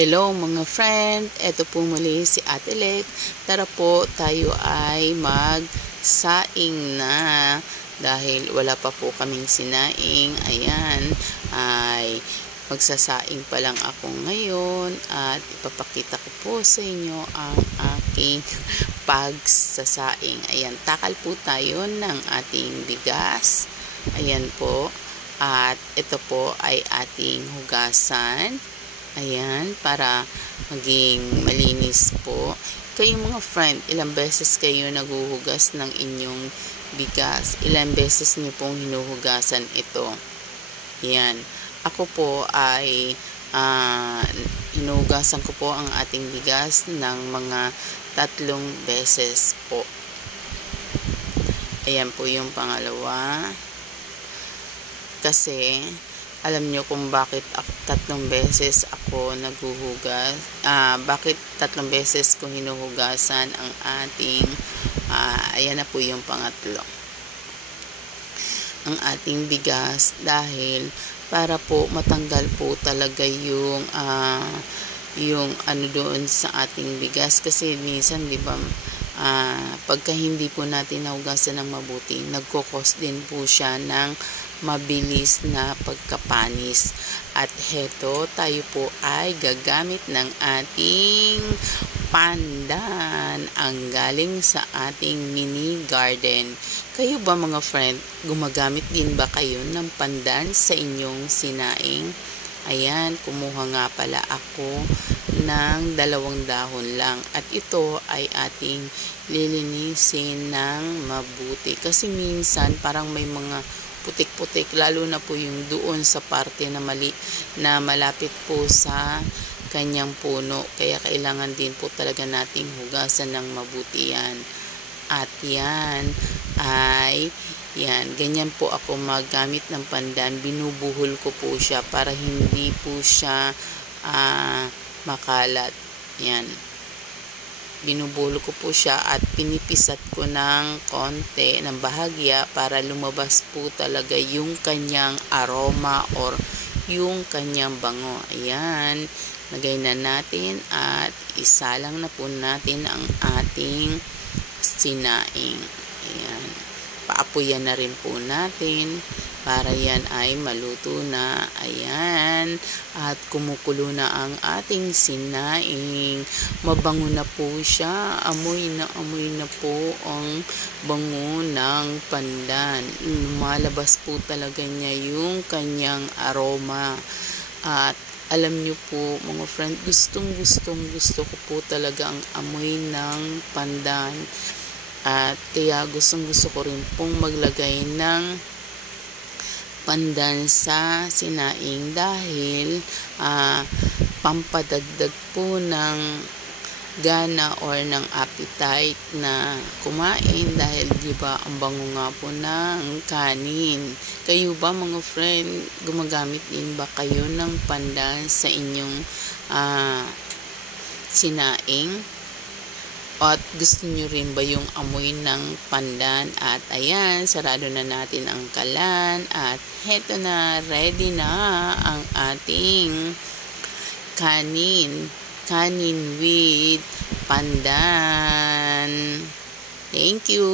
Hello mga friend, eto po muli si Ate Lek. Tara po tayo ay magsaing na dahil wala pa po kaming sinaing. Ayan, ay magsasaing pa lang ako ngayon at ipapakita ko po sa inyo ang aking pagsasaing. Ayan, takal po tayo ng ating bigas. Ayan po, at ito po ay ating hugasan. Ayan, para maging malinis po. Kayo mga friend, ilang beses kayo naguhugas ng inyong bigas? Ilang beses niyo pong hinuhugasan ito? Ayan, ako po ay hinuhugasan ko po ang ating bigas ng mga 3 beses po. Ayan po yung pangalawa. Kasi alam nyo kung bakit 3 beses ako naghuhugas, bakit 3 beses ko hinuhugasan ang ating, ayan na po yung pangatlo, ang ating bigas, dahil para po matanggal po talaga yung ano doon sa ating bigas. Kasi minsan diba, pagka hindi po natin nahugasan ng mabuti, nagkukos din po siya ng mabilis na pagkapanis. At heto, tayo po ay gagamit ng ating pandan, ang galing sa ating mini garden. Kayo ba mga friend, gumagamit din ba kayo ng pandan sa inyong sinaing? Ayan, kumuha nga pala ako ng 2 dahon lang, at ito ay ating lilinisin ng mabuti kasi minsan parang may mga putik-putik, lalo na po yung doon sa parte na malapit po sa kanyang puno, kaya kailangan din po talaga nating hugasan ng mabuti yan. At yan ay ganyan po ako maggamit ng pandan. Binubuhol ko po siya para hindi po siya makalat. Yan, binubuhol ko po siya at pinipisat ko ng konti, ng bahagya, para lumabas po talaga yung kanyang aroma or yung kanyang bango. Ayan, lagay na natin at isalang na po natin ang ating sinaing. Ayan, paapuyan na rin po natin para yan ay maluto na. Ayan, at kumukulo na ang ating sinaing. Mabango na po siya. Amoy na po ang bango ng pandan. Lumalabas po talaga niya yung kanyang aroma. At alam nyo po mga friend, gusto ko po talaga ang amoy ng pandan. At kaya gusto ko rin pong maglagay ng pandan sa sinaing dahil pampadagdag po ng gana or ng appetite na kumain, dahil diba ang bango nga po ng kanin. Kayo ba mga friend, gumagamit din ba kayo ng pandan sa inyong sinaing? At gusto nyo rin ba yung amoy ng pandan? At ayan, sarado na natin ang kalan. At heto na, ready na ang ating kanin. Kanin with pandan. Thank you.